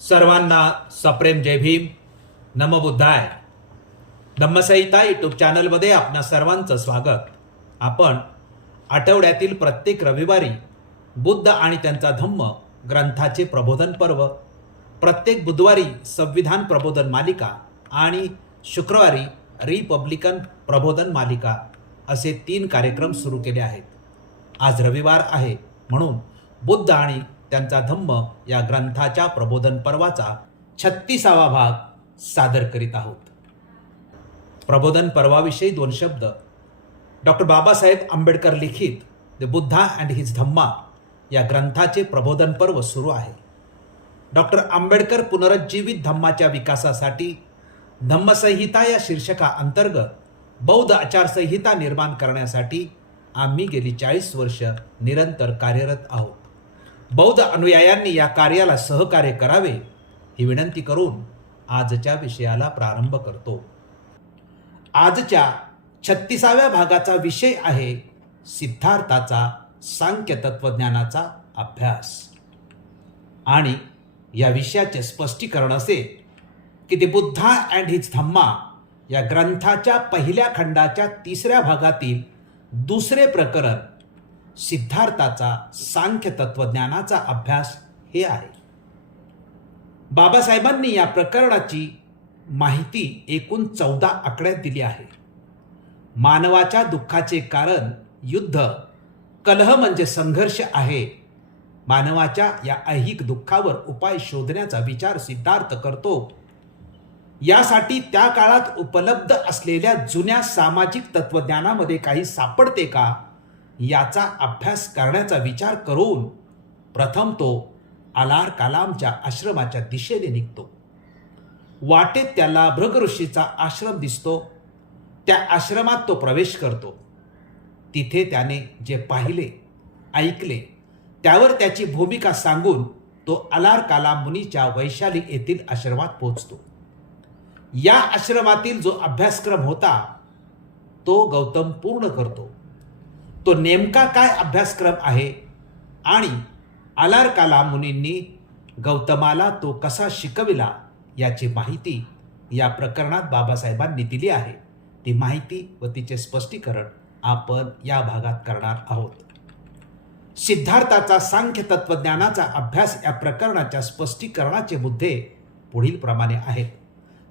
सर्वांना सप्रेम जय भीम. नमबुद्धाय धम्मसहिता यूट्यूब चॅनलमध्ये आपणा सर्वांचं स्वागत. आपण आठवड्यातील प्रत्येक रविवारी बुद्ध आणि त्यांचा धम्म ग्रंथाचे प्रबोधन पर्व प्रत्येक बुधवारी संविधान प्रबोधन मालिका आणि शुक्रवारी रिपब्लिकन प्रबोधन मालिका असे तीन कार्यक्रम सुरू केले आहेत. आज रविवार आहे म्हणून बुद्ध आणि त्यांचा धम्म या ग्रंथाच्या प्रबोधन पर्वाचा छत्तीसावा भाग सादर करीत आहोत. प्रबोधन पर्वाविषयी दोन शब्द. डॉक्टर बाबासाहेब आंबेडकर लिखित the Buddha and his Dhamma या ग्रंथाचे प्रबोधन पर्व सुरू आहे. डॉक्टर आंबेडकर पुनरुज्जीवित धम्माच्या विकासासाठी धम्मसंहिता या शीर्षका अंतर्गत बौद्ध आचारसंहिता निर्माण करण्यासाठी आम्ही गेली चाळीस वर्ष निरंतर कार्यरत आहोत. बौद्ध अनुयायांनी या कार्याला सहकार्य करावे ही विनंती करून आजच्या विषयाला प्रारंभ करतो. आजच्या छत्तीसाव्या भागाचा विषय आहे सिद्धार्थाचा सांख्य तत्वज्ञानाचा अभ्यास. आणि या विषयाचे स्पष्टीकरण असे की ते बुद्धा अँड हिज धम्मा या ग्रंथाच्या पहिल्या खंडाच्या तिसऱ्या भागातील दुसरे प्रकरण सिद्धार्थाचा सांख्य तत्वज्ञानाचा अभ्यास हे आहे. बाबासाहेबांनी या प्रकरणाची माहिती एकूण चौदा आकड्यात दिली आहे. मानवाच्या दुःखाचे कारण युद्ध कलह म्हणजे संघर्ष आहे. मानवाच्या या ऐहिक दुःखावर उपाय शोधण्याचा विचार सिद्धार्थ करतो. यासाठी त्या काळात उपलब्ध असलेल्या जुन्या सामाजिक तत्वज्ञानामध्ये काही सापडते का? याचा अभ्यास करण्याचा विचार करून प्रथम तो अलार कालामच्या आश्रमाच्या दिशेने निघतो. वाटेत त्याला भृग ऋषीचा आश्रम दिसतो. त्या आश्रमात तो प्रवेश करतो. तिथे त्याने जे पाहिले ऐकले त्यावर त्याची भूमिका सांगून तो अलार कालाम मुनीच्या वैशाली येथील आश्रमात पोहोचतो. या आश्रमातील जो अभ्यासक्रम होता तो गौतम पूर्ण करतो. तो नेमका काय अभ्यासक्रम आहे? आणि आलार मुनींनी गौतमाला तो कसा शिकविला याची माहिती या प्रकरणात बाबासाहेबांनी दिली आहे. ती माहिती व तिचे स्पष्टीकरण आपण या भागात करणार आहोत. सिद्धार्थाचा सांख्य तत्वज्ञानाचा अभ्यास या प्रकरणाच्या स्पष्टीकरणाचे मुद्दे पुढील प्रमाणे आहेत.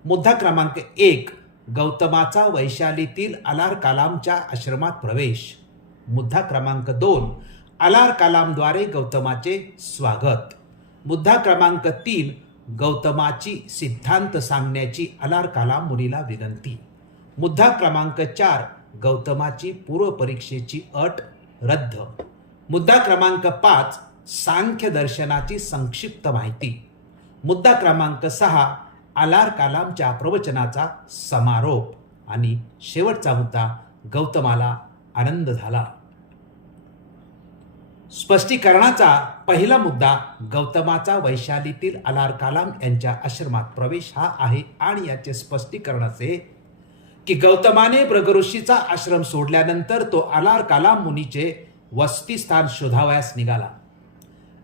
मुद्दा क्रमांक एक गौतमाचा वैशालीतील अलार कालामच्या आश्रमात प्रवेश. मुद्दा क्रमांक दोन अलार कलामद्वारे गौतमाचे स्वागत. मुद्दा क्रमांक तीन गौतमाची सिद्धांत सांगण्याची अलार कालाम मुलीला विनंती. मुद्दा क्रमांक चार गौतमाची पूर्वपरीक्षेची अट रद्द. मुद्दा क्रमांक पाच सांख्य दर्शनाची संक्षिप्त माहिती. मुद्दा क्रमांक सहा अलार कालामच्या प्रवचनाचा समारोप. आणि शेवटचा मुद्दा गौतमाला आनंद झाला. स्पष्टीकरणाचा पहिला मुद्दा गौतमाचा वैशालीतील अलार कालाम यांच्या आश्रमात प्रवेश हा आहे आणि याचे स्पष्टीकरण असे की गौतमाने ब्रगऋषीचा आश्रम सोडल्यानंतर तो अलार कालाम मुनीचे वसतिस्थान शोधावयास निघाला.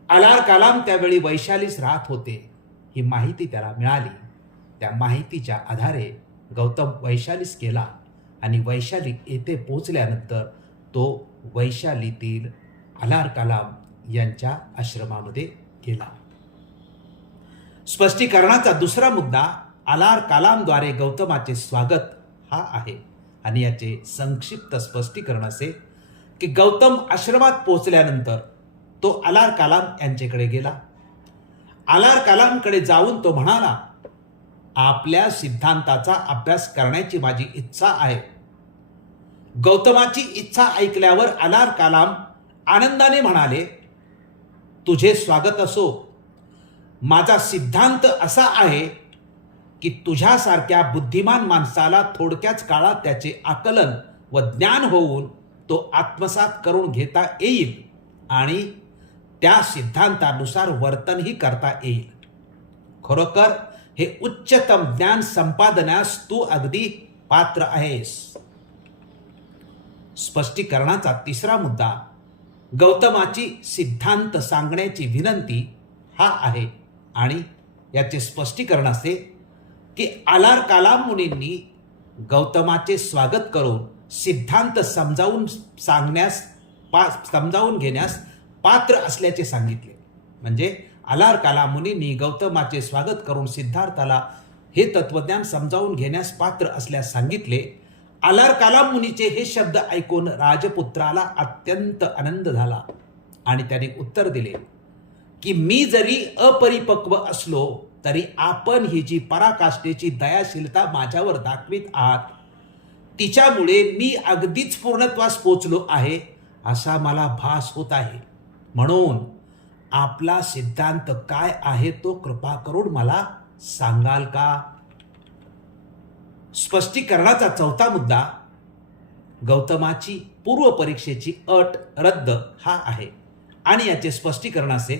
अलार कालाम त्यावेळी वैशालीस राहत होते ही माहिती त्याला मिळाली. त्या माहितीच्या आधारे गौतम वैशालीस गेला आणि वैशाली येथे पोचल्यानंतर तो वैशालीतील अलार कलाम यांच्या आश्रमामध्ये गेला. स्पष्टीकरणाचा दुसरा मुद्दा अलार कलामद्वारे गौतमाचे स्वागत हा आहे. आणि याचे संक्षिप्त स्पष्टीकरण असे की गौतम आश्रमात पोचल्यानंतर तो अलार कलाम यांच्याकडे गेला. अलार कलामकडे जाऊन तो म्हणाला आपल्या सिद्धांताचा अभ्यास करण्याची माझी इच्छा आहे. गौतमाची इच्छा ऐकल्यावर अलार कलाम आनंदाने म्हणाले तुझे स्वागत असो. माझा सिद्धांत असा आहे की तुझ्यासारख्या बुद्धिमान माणसाला थोडक्याच काळात त्याचे आकलन व ज्ञान होऊन तो आत्मसात करून घेता येईल आणि त्या सिद्धांतानुसार वर्तनही करता येईल. खरोखर हे उच्चतम ज्ञान संपादनास तू अगदी पात्र आहेस. स्पष्टीकरणाचा तिसरा मुद्दा गौतमाची सिद्धांत सांगण्याची विनंती हा आहे. आणि याचे स्पष्टीकरण असे की आलार कालाम मुनींनी गौतमाचे स्वागत करून सिद्धांत समजावून सांगण्यास पा समजावून घेण्यास पात्र असल्याचे सांगितले. म्हणजे आलार काला मुनींनी गौतमाचे स्वागत करून सिद्धार्थाला हे तत्वज्ञान समजावून घेण्यास पात्र असल्यास सांगितले. आलार कालाम मुनीचे हे शब्द ऐकून राजपुत्राला अत्यंत आनंद झाला आणि त्याने उत्तर दिले की मी जरी अपरिपक्व असलो तरी आपण ही जी पराकाष्ठेची दयाशीलता माझ्यावर दाखवित आहात तिच्यामुळे मी अगदीच पूर्णत्वास पोचलो आहे असा मला भास होत आहे. म्हणून आपला सिद्धांत काय आहे तो कृपा करून मला सांगाल का? स्पष्टीकरणाचा चौथा मुद्दा गौतमाची पूर्व परीक्षेची अट रद्द हा आहे. आणि याचे स्पष्टीकरण असे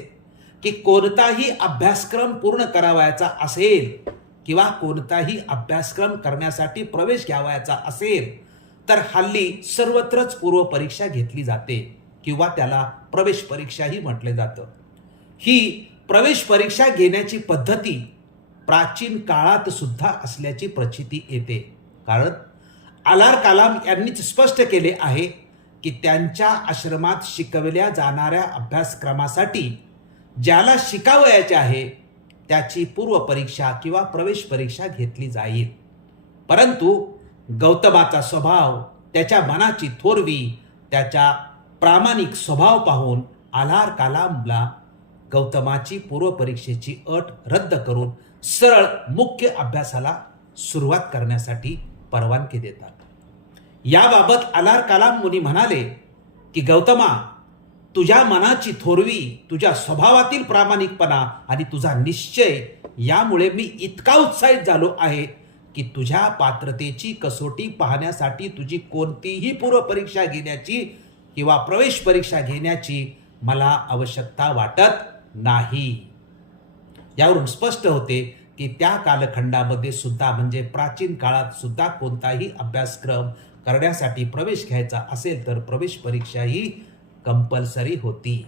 की कोणताही अभ्यासक्रम पूर्ण करावयाचा असेल किंवा कोणताही अभ्यासक्रम करण्यासाठी प्रवेश घ्यावयाचा असेल तर हल्ली सर्वत्रच पूर्व परीक्षा घेतली जाते किंवा त्याला प्रवेश परीक्षाही म्हटले जातं. ही प्रवेश परीक्षा घेण्याची पद्धती प्राचीन काळात सुद्धा असल्याची प्रचिती येते. कारण आलार कलाम यांनीच स्पष्ट केले आहे की त्यांच्या आश्रमात शिकवल्या जाणाऱ्या अभ्यासक्रमासाठी ज्याला शिकावयाचे आहे त्याची पूर्वपरीक्षा किंवा प्रवेश परीक्षा घेतली जाईल. परंतु गौतमाचा स्वभाव त्याच्या मनाची थोरवी त्याच्या प्रामाणिक स्वभाव पाहून आल्हार कालामला गौतमाची पूर्व परीक्षेची अट रद्द करून सरळ मुख्य अभ्यासाला सुरुवात करण्यासाठी परवानगी देतात. याबाबत अलार कलाम मुनी म्हणाले की गौतमा तुझ्या मनाची थोरवी तुझ्या स्वभावातील प्रामाणिकपणा आणि तुझा निश्चय यामुळे मी इतका उत्साहित झालो आहे की तुझ्या पात्रतेची कसोटी पाहण्यासाठी तुझी कोणतीही पूर्व परीक्षा घेण्याची किंवा प्रवेश परीक्षा घेण्याची मला आवश्यकता वाटत नाही. यावरून स्पष्ट होते की त्या कालखंडामध्ये सुद्धा म्हणजे प्राचीन काळात सुद्धा कोणताही अभ्यासक्रम करण्यासाठी प्रवेश घ्यायचा असेल तर प्रवेश परीक्षा ही कंपल्सरी होती.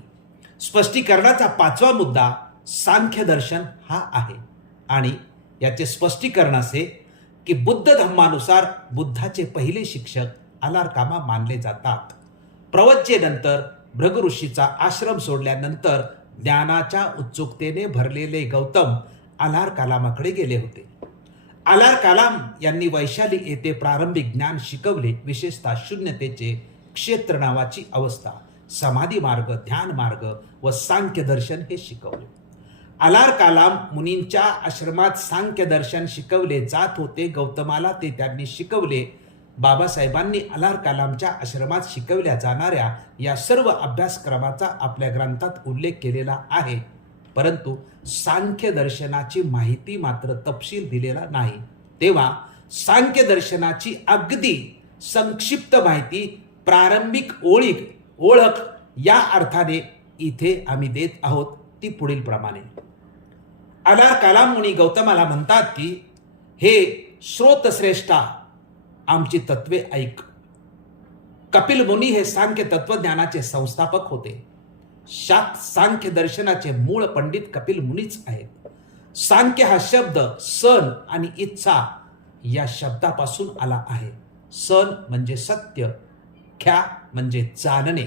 स्पष्टीकरणाचा पाचवा मुद्दा सांख्य दर्शन हा आहे. आणि याचे स्पष्टीकरण असे की बुद्ध धम्मानुसार बुद्धाचे पहिले शिक्षक अलारकामा मानले जातात. प्रवच्चेनंतर भृग ऋषीचा आश्रम सोडल्यानंतर ज्ञानाच्या उत्सुकतेने भरलेले गौतम आलार कालामाकडे गेले होते. आलार कालाम यांनी वैशाली येथे प्रारंभिक ज्ञान शिकवले विशेषतः शून्यतेचे क्षेत्र नावाची अवस्था समाधी मार्ग ध्यान मार्ग व सांख्य दर्शन हे शिकवले. आलार कालाम मुनींच्या आश्रमात सांख्य दर्शन शिकवले जात होते गौतमाला ते त्यांनी शिकवले. बाबासाहेबांनी अलार कलामच्या आश्रमात शिकवल्या जाणाऱ्या या सर्व अभ्यासक्रमाचा आपल्या ग्रंथात उल्लेख केलेला आहे. परंतु सांख्य दर्शनाची माहिती मात्र तपशील दिलेला नाही. तेव्हा सांख्य दर्शनाची अगदी संक्षिप्त माहिती प्रारंभिक ओळीक ओळख या अर्थाने इथे आम्ही देत आहोत ती पुढील प्रमाणे. अलार कलाम मुनी गौतमाला म्हणतात की हे श्रोतश्रेष्ठा आमची तत्वे ऐक. कपिल मुनी हे सांख्य तत्वज्ञानाचे संस्थापक होते. शाक सांख्य दर्शनाचे मूळ पंडित कपिल मुनीच आहेत. सांख्य हा शब्द सण आणि इच्छा या शब्दापासून आला आहे. सण म्हणजे सत्य ख्या म्हणजे जाणणे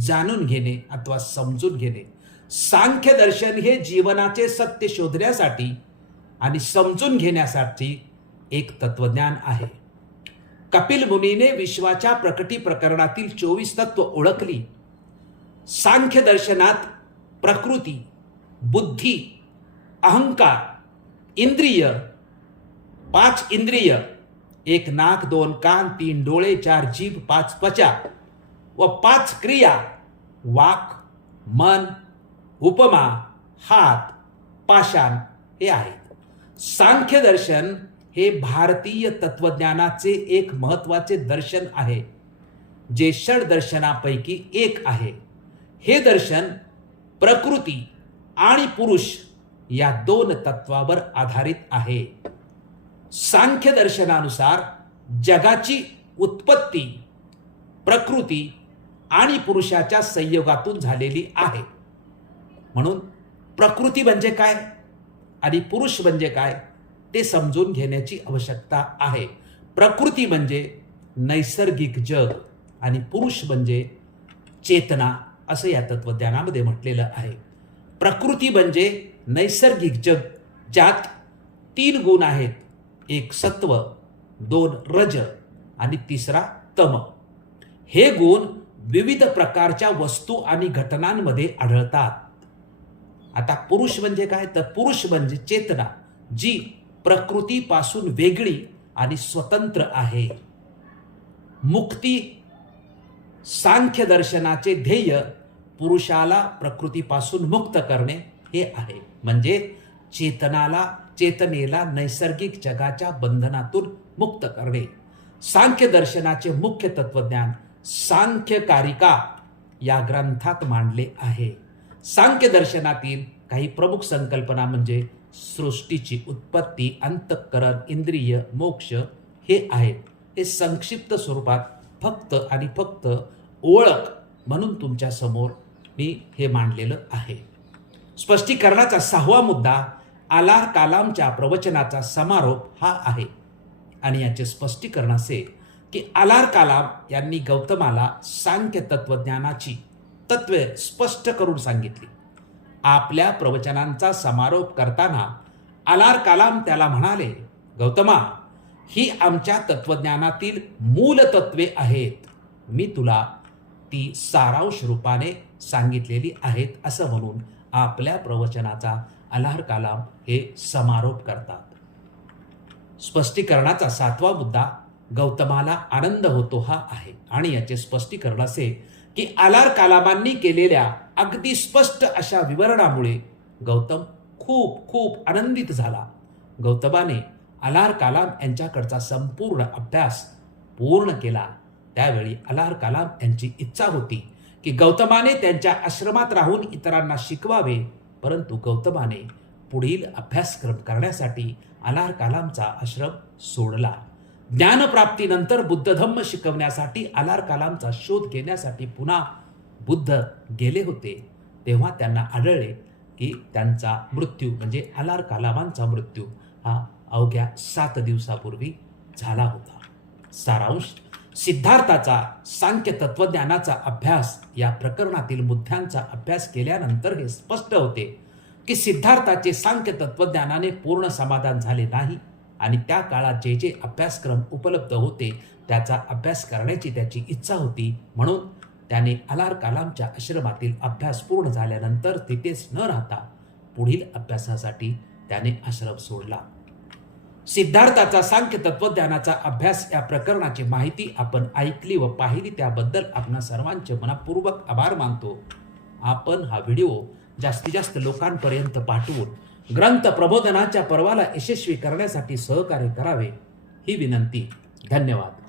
जाणून घेणे अथवा समजून घेणे. सांख्य दर्शन हे जीवनाचे सत्य शोधण्यासाठी आणि समजून घेण्यासाठी एक तत्वज्ञान आहे. कपिल मुनीने विश्वाच्या प्रकटी प्रकरणातील चोवीस तत्व ओळखली. सांख्य दर्शनात प्रकृती बुद्धी अहंकार इंद्रिय पाच इंद्रिय एक नाक दोन कान तीन डोळे चार जीभ पाच त्वचा व पाच क्रिया वाक मन उपमा हात पाषाण हे आहेत. सांख्य दर्शन हे भारतीय तत्वज्ञानाचे एक महत्त्वाचे दर्शन आहे. जे षड दर्शनापैकी एक आहे. हे दर्शन प्रकृती आणि पुरुष या दोन तत्वावर आधारित आहे. सांख्य दर्शनानुसार जगाची उत्पत्ती प्रकृती आणि पुरुषाच्या संयोगातून झालेली आहे. म्हणून प्रकृती म्हणजे काय? आणि पुरुष म्हणजे काय? ते समजून घेण्याची आवश्यकता आहे. प्रकृती म्हणजे नैसर्गिक जग आणि पुरुष म्हणजे चेतना असं या तत्वज्ञानामध्ये म्हटलेलं आहे. प्रकृती म्हणजे नैसर्गिक जग ज्यात तीन गुण आहेत. एक सत्व दोन रज आणि तिसरा तम. हे गुण विविध प्रकारच्या वस्तू आणि घटनांमध्ये आढळतात. आता पुरुष म्हणजे काय? तर पुरुष म्हणजे चेतना जी प्रकृतीपासून वेगळी आणि स्वतंत्र आहे. मुक्ती सांख्य दर्शनाचे ध्येय पुरुषाला प्रकृतीपासून मुक्त करणे हे आहे. म्हणजे चेतनाला चेतनेला नैसर्गिक जगाच्या बंधनातून मुक्त करणे. सांख्य दर्शनाचे मुख्य तत्वज्ञान सांख्यकारिका या ग्रंथात मांडले आहे. सांख्य दर्शनातील काही प्रमुख संकल्पना म्हणजे सृष्टीची उत्पत्ती अंतःकरण इंद्रिय मोक्ष हे आहेत. हे संक्षिप्त स्वरूपात फक्त आणि फक्त ओळख म्हणून तुमच्यासमोर मी हे मांडलेलं आहे. स्पष्टीकरणाचा सहावा मुद्दा आलार कालामच्या प्रवचनाचा समारोप हा आहे. आणि याचे स्पष्टीकरण असे की आलार कालाम यांनी गौतमाला सांख्य तत्वज्ञानाची तत्वे स्पष्ट करून सांगितली. आपल्या प्रवचनांचा समारोप करताना अलार कालाम त्याला म्हणाले गौतमा ही आमच्या तत्वज्ञानातील मूल तत्वे आहेत. मी तुला ती सारांश रूपाने सांगितलेली आहेत असं म्हणून आपल्या प्रवचनाचा अलार कालाम हे समारोप करतात. स्पष्टीकरणाचा सातवा मुद्दा गौतमाला आनंद होतो हा आहे. आणि याचे स्पष्टीकरण असे की आलार कालामांनी केलेल्या अगदी स्पष्ट अशा विवरणामुळे गौतम खूप खूप आनंदित झाला. गौतमाने अलार कालाम यांच्याकडचा संपूर्ण अभ्यास पूर्ण केला. त्यावेळी अलार कालाम यांची इच्छा होती की गौतमाने त्यांच्या आश्रमात राहून इतरांना शिकवावे परंतु गौतमाने पुढील अभ्यासक्रम करण्यासाठी अलार कालामचा आश्रम सोडला. ज्ञानप्राप्तीनंतर बुद्धधम्म शिकवण्यासाठी अलार कालामचा शोध घेण्यासाठी पुन्हा बुद्ध गेले होते तेव्हा त्यांना आढळले की त्यांचा मृत्यू म्हणजे अलार कालामांचा मृत्यू हा अवघ्या सात दिवसापूर्वी झाला होता. सारांश सिद्धार्थाचा सांख्य तत्वज्ञानाचा अभ्यास या प्रकरणातील मुद्द्यांचा अभ्यास केल्यानंतर हे स्पष्ट होते की सिद्धार्थाचे सांख्य तत्वज्ञानाने पूर्ण समाधान झाले नाही आणि त्या काळात जे जे अभ्यासक्रम उपलब्ध होते त्याचा अभ्यास करण्याची त्याची इच्छा होती म्हणून त्याने अलार कालामच्या आश्रमातील अभ्यास पूर्ण झाल्यानंतर तिथेच न राहता पुढील अभ्यासासाठी त्याने आश्रम सोडला. सिद्धार्थाचा सांख्य तत्वज्ञानाचा अभ्यास या प्रकरणाची माहिती आपण ऐकली व पाहिली त्याबद्दल आपण सर्वांचे मनपूर्वक आभार मानतो. आपण हा व्हिडिओ जास्तीत जास्त लोकांपर्यंत पाठवून ग्रंथ प्रबोधनाच्या पर्वाला यशस्वी करण्यासाठी सहकार्य करावे ही विनंती. धन्यवाद.